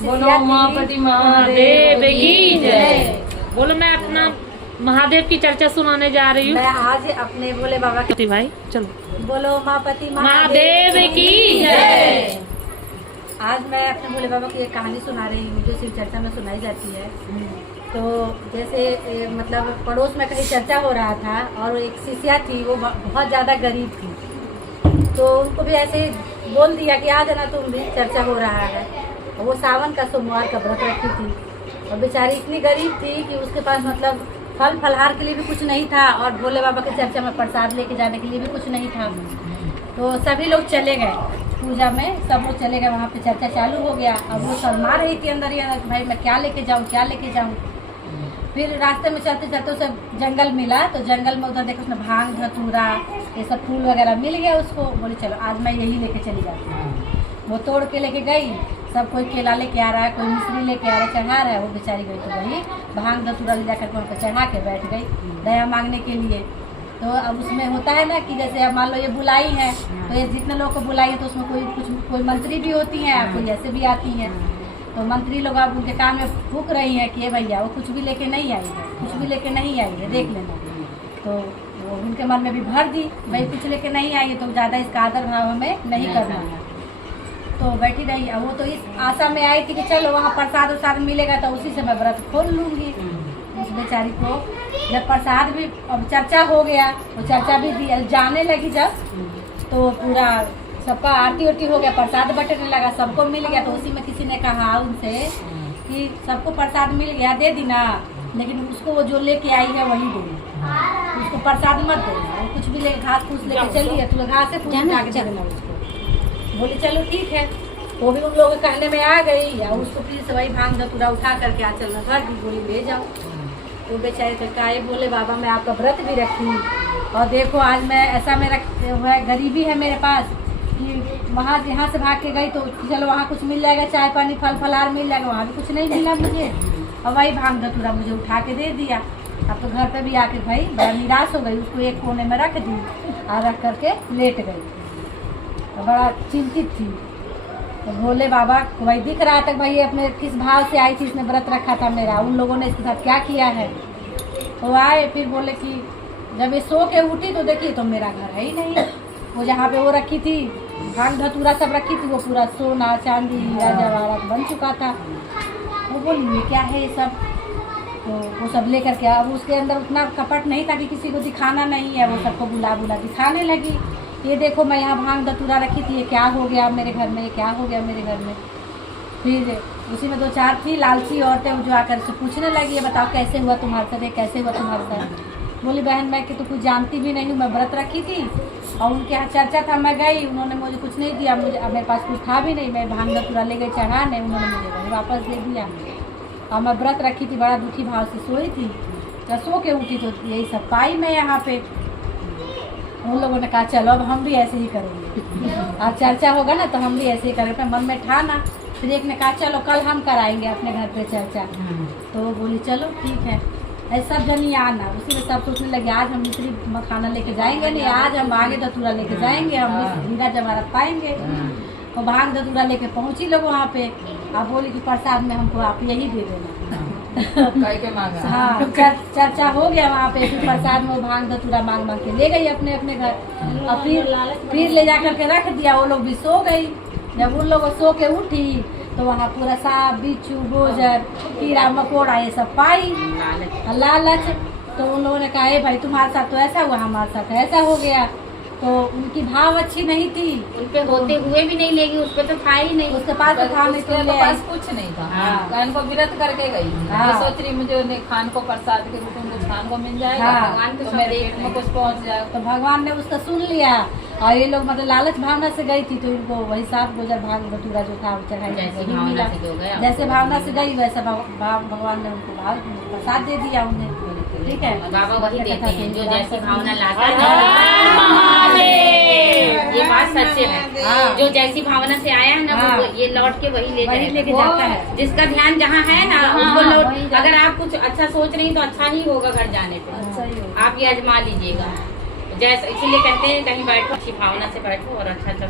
बोलो उमापति महादेव की जय। बोलो मैं अपना महादेव की चर्चा सुनाने जा रही हूँ। मैं आज अपने भोले बाबा के भाई चलो बोलो उमापति महादेव की जय। आज मैं अपने भोले बाबा की एक कहानी सुना रही हूँ जो शिव चर्चा में सुनाई जाती है। तो जैसे मतलब पड़ोस में कहीं चर्चा हो रहा था और एक शिष्या थी, वो बहुत ज़्यादा गरीब थी। तो उनको भी ऐसे बोल दिया कि आ जाना तुम भी, चर्चा हो रहा है। और वो सावन का सोमवार का व्रत रखी थी और बेचारी इतनी गरीब थी कि उसके पास मतलब फल फलहार के लिए भी कुछ नहीं था और भोले बाबा की चर्चा में प्रसाद लेके जाने के लिए भी कुछ नहीं था। तो सभी लोग चले गए पूजा में, सब लोग चले गए, वहाँ पे चर्चा चालू हो गया। अब वो शर्मा रही थी अंदर ही अंदर, भाई मैं क्या लेके जाऊँ क्या लेके जाऊँ। फिर रास्ते में चलते चलते उसे जंगल मिला, तो जंगल में उधर देखो उसने भांग धतूरा ये सब फूल वगैरह मिल गया उसको। बोली चलो आज मैं यही लेके चली जाती हूँ। वो तोड़ के लेके गई, सब कोई केला लेके आ रहा है, कोई मिश्री लेके आ रहा है, चढ़ा रहा है। वो बेचारी गई तो वही भांग धतूरा ले जाकर वहाँ पर चढ़ा के बैठ गई दया मांगने के लिए। तो अब उसमें होता है ना कि जैसे अब मान लो ये बुलाई है, तो ये जितने लोग को बुलाई है तो उसमें कोई मंत्री भी होती हैं, कोई ऐसे भी आती हैं। तो मंत्री लोग अब उनके कान में फूक रही है कि भैया वो कुछ भी लेके नहीं आई है, कुछ भी लेके नहीं आई है, देख लेना। तो वो उनके मन में भी भर दी, भाई कुछ लेके नहीं आई है तो ज़्यादा इसका आदर भाव हमें नहीं करना है। तो बैठी रही। अब वो तो इस आशा में आई थी कि चलो वहाँ प्रसाद उसाद मिलेगा तो उसी से मैं व्रत खोल लूँगी। उस बेचारी को जब प्रसाद भी, अब चर्चा हो गया, वो चर्चा भी जाने लगी जब, तो पूरा सबका आरती उरती हो गया, प्रसाद बटने लगा, सबको मिल गया। तो उसी में किसी ने कहा उनसे कि सबको प्रसाद मिल गया दे देना, लेकिन उसको वो जो लेके आई है वही देना, उसको प्रसाद मत देना। वो कुछ भी ले घास फूस लेके चली है तो घास से फूस के देना उसको। बोली चलो ठीक है। वो भी उन लोगों के कहने में आ गई या उसको फिर से वही भांग धतूरा उठा करके आ चलना घर की गोली ले जाओ। तो बेचारे कहता है बोले बाबा मैं आपका व्रत भी रखी और देखो आज मैं ऐसा मेरा है गरीबी है मेरे पास कि वहाँ यहाँ से भाग के गई तो चलो वहाँ कुछ मिल जाएगा, चाय पानी फल फलहार मिल जाएगा, वहाँ भी कुछ नहीं मिला मुझे और वही भांग धतूरा मुझे उठा के दे दिया। अब तो घर पे भी आके भाई बड़ा निराश हो गई, उसको एक कोने में रख दी और रख करके लेट गई, तो बड़ा चिंतित थी। तो भोले बाबा को भाई दिख रहा था भाई अपने किस भाव से आई थी, इसने व्रत रखा था मेरा, उन लोगों ने इसके साथ क्या किया है। तो आए फिर बोले कि जब ये सो के उठी तो देखी तो मेरा घर है ही नहीं, वो जहाँ पे वो रखी थी भांग धतूरा सब रखी थी वो पूरा सोना चांदी हीरा जवाहरात बन चुका था। वो बोली ये क्या है ये सब, तो वो सब लेकर के अब उसके अंदर उतना कपट नहीं था कि किसी को दिखाना नहीं है, वो सबको बुला बुला दिखाने लगी। ये देखो मैं यहाँ भांग धतूरा रखी थी, ये क्या हो गया मेरे घर में, ये क्या हो गया मेरे घर में। फिर उसी में दो चार थी लालची औरतें जो आकर से पूछने लगी ये बताओ कैसे हुआ तुम्हारे साथ, ये कैसे हुआ तुम्हारे साथ। बोली बहन मैं कि तो कुछ जानती भी नहीं हूँ, मैं व्रत रखी थी और उनके यहाँ चर्चा था, मैं गई, उन्होंने मुझे कुछ नहीं दिया, मुझे अब मेरे पास कुछ था भी नहीं, मैं भांग धतूरा ले गई चढ़ाने, उन्होंने मुझे वही वापस दे दिया। और मैं व्रत रखी थी, बड़ा दुखी भाव से सोई थी, जब सो के उठी तो यही सब पाई मैं यहाँ पे। उन लोगों ने कहा चलो अब हम भी ऐसे ही करेंगे, अब चर्चा होगा ना तो हम भी ऐसे ही करेंगे। मन में ठाना। फिर एक ने कहा चलो कल हम कराएंगे अपने घर पे चर्चा। तो वो बोली चलो ठीक है, ऐसा सब जनी आना। उसी में सब सोचने लगे आज हम मिश्री मखाना लेके जाएंगे नहीं, आज हम आगे धतूरा लेके जाएंगे, हम हीरा जवाहरात पाएंगे। तो भांग धतूरा लेके पहुंची लोग वहाँ पे। आप बोली कि प्रसाद में हमको आप यही दे देना। हाँ चर्चा हो गया वहाँ पे, फिर प्रसाद में वो भांग धतूरा मांग मांग के ले गई अपने अपने घर और फिर ले जा करके रख दिया। वो लोग भी सो गई। जब उन लोगों सो के उठी तो वहाँ पूरा सांप बिच्छू गोजर कीड़ा मकोड़ा ये सब पाई लालच। तो उन लोगों ने कहा भाई तुम्हारे साथ तो ऐसा हुआ, हमारे साथ ऐसा हो गया। तो उनकी भाव अच्छी नहीं थी, उनपे होते हुए भी नहीं लेगी, उस पे तो था ही नहीं, उसके पास तो था नहीं, उसके पास कुछ नहीं था। खान को व्रत करके गई, सोच रही मुझे खान को प्रसाद के रूप में कुछ खान को मिल जाएगा, भगवान तो मेरे पेट में कुछ पहुंच जाएगा। तो भगवान ने उसका सुन लिया और ये लोग मतलब लालच भावना से गई थी तो इनको वही सांप गोजर भांग धतूरा जो था चढ़ाई, जैसे भावना से गई वैसा भगवान ने उनको प्रसाद दे दिया उन्हें। ठीक है बाबा वही देते हैं जो जैसी भावना लाता है। ये बात सच है, जो जैसी भावना से आया है ना वो ये लौट के वही लेके जाता है। जिसका ध्यान जहाँ है ना उसको लौट। अगर आप कुछ अच्छा सोच रही तो अच्छा ही होगा घर जाने पे, आप ये आजमा लीजिएगा। जैसे इसीलिए कहते हैं कहीं बैठो अच्छी भावना से बैठो और अच्छा अच्छा